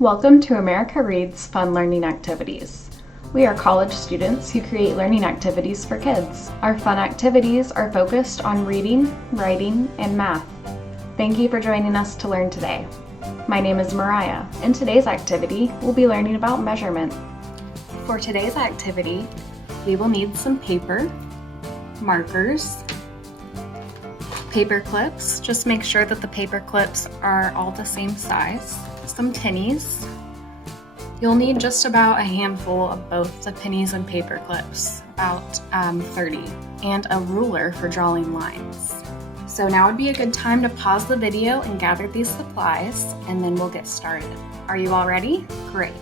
Welcome to America Reads Fun Learning Activities. We are college students who create learning activities for kids. Our fun activities are focused on reading, writing, and math. Thank you for joining us to learn today. My name is Mariah. In today's activity, we'll be learning about measurement. For today's activity, we will need some paper, markers, paper clips. Just make sure that the paper clips are all the same size. Some pennies. You'll need just about a handful of both the pennies and paper clips, about 30, and a ruler for drawing lines. So now would be a good time to pause the video and gather these supplies, and then we'll get started. Are you all ready? Great.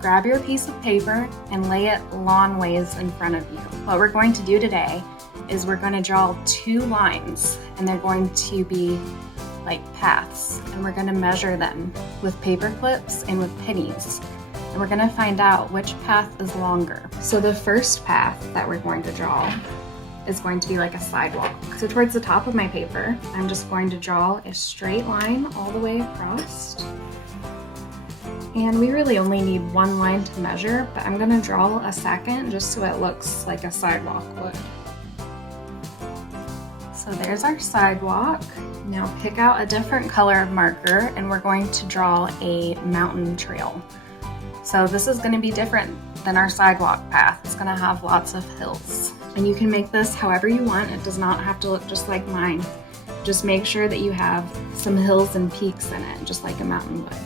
Grab your piece of paper and lay it long ways in front of you. What we're going to do today is we're going to draw two lines, and they're going to be like paths, and we're going to measure them with paper clips and with pennies, and we're going to find out which path is longer. So the first path that we're going to draw is going to be like a sidewalk. So towards the top of my paper, I'm just going to draw a straight line all the way across, and we really only need one line to measure, but I'm going to draw a second just so it looks like a sidewalk would. So there's our sidewalk. Now pick out a different color of marker, and we're going to draw a mountain trail. So this is going to be different than our sidewalk path. It's going to have lots of hills. And you can make this however you want. It does not have to look just like mine. Just make sure that you have some hills and peaks in it, just like a mountain would.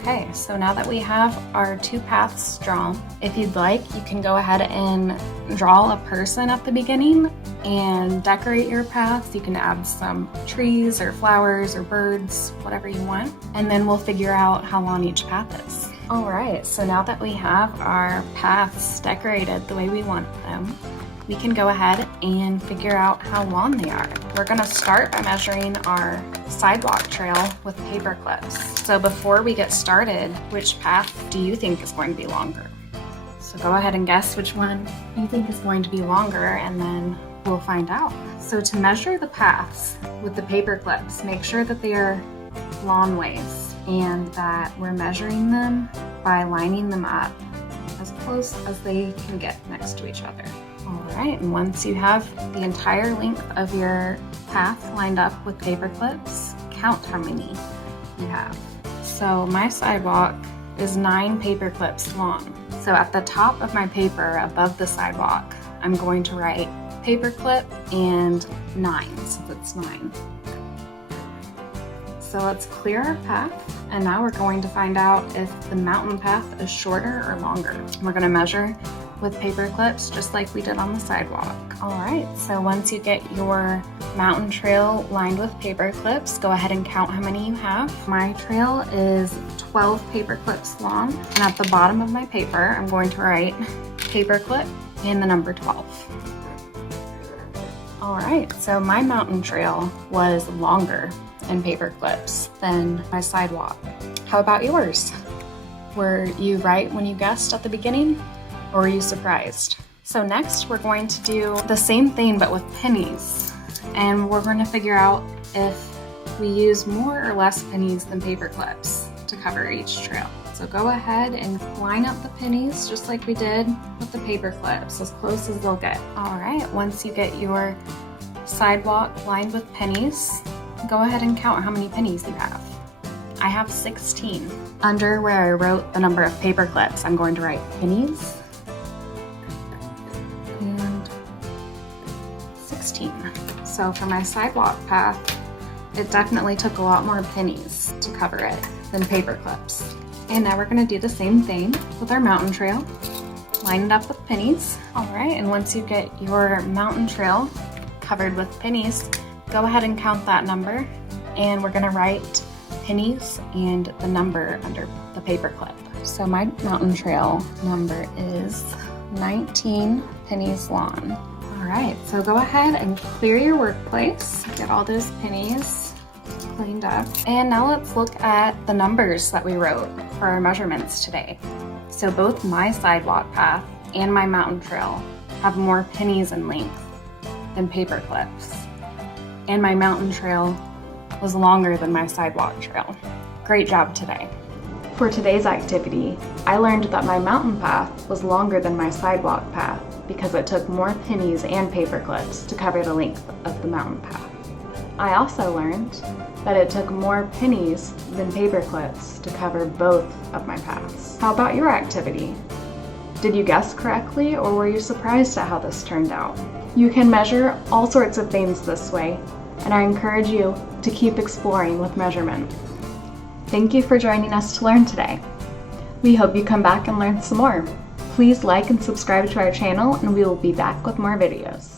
Okay, so now that we have our two paths drawn, if you'd like, you can go ahead and draw a person at the beginning and decorate your path. You can add some trees or flowers or birds, whatever you want, and then we'll figure out how long each path is. All right, so now that we have our paths decorated the way we want them, we can go ahead and figure out how long they are. We're gonna start by measuring our sidewalk trail with paper clips. So before we get started, which path do you think is going to be longer? So go ahead and guess which one you think is going to be longer, and then we'll find out. So to measure the paths with the paper clips, make sure that they are long ways and that we're measuring them by lining them up as close as they can get next to each other. All right, and once you have the entire length of your path lined up with paper clips, count how many you have. So my sidewalk is 9 paper clips long. So at the top of my paper above the sidewalk, I'm going to write paper clip and 9, so that's 9. So let's clear our path, and now we're going to find out if the mountain path is shorter or longer. We're going to measure with paper clips just like we did on the sidewalk. All right, so once you get your mountain trail lined with paper clips, go ahead and count how many you have. My trail is 12 paper clips long, and at the bottom of my paper, I'm going to write paper clip and the number 12. All right, so my mountain trail was longer in paper clips than my sidewalk. How about yours? Were you right when you guessed at the beginning, or were you surprised? So next we're going to do the same thing but with pennies, and we're going to figure out if we use more or less pennies than paper clips to cover each trail. So go ahead and line up the pennies just like we did with the paper clips, as close as they'll get. All right, once you get your sidewalk lined with pennies, go ahead and count how many pennies you have. I have 16. Under where I wrote the number of paper clips, I'm going to write pennies and 16. So for my sidewalk path, it definitely took a lot more pennies to cover it than paper clips. And now we're going to do the same thing with our mountain trail. Line it up with pennies. All right, and once you get your mountain trail covered with pennies, go ahead and count that number, and we're going to write pennies and the number under the paper clip. So my mountain trail number is 19 pennies long. All right, so go ahead and clear your workplace, get all those pennies cleaned up. And now let's look at the numbers that we wrote for our measurements today. So both my sidewalk path and my mountain trail have more pennies in length than paper clips. And my mountain trail was longer than my sidewalk trail. Great job today. For today's activity, I learned that my mountain path was longer than my sidewalk path because it took more pennies and paper clips to cover the length of the mountain path. I also learned that it took more pennies than paper clips to cover both of my paths. How about your activity? Did you guess correctly, or were you surprised at how this turned out? You can measure all sorts of things this way, and I encourage you to keep exploring with measurement. Thank you for joining us to learn today. We hope you come back and learn some more. Please like and subscribe to our channel, and we will be back with more videos.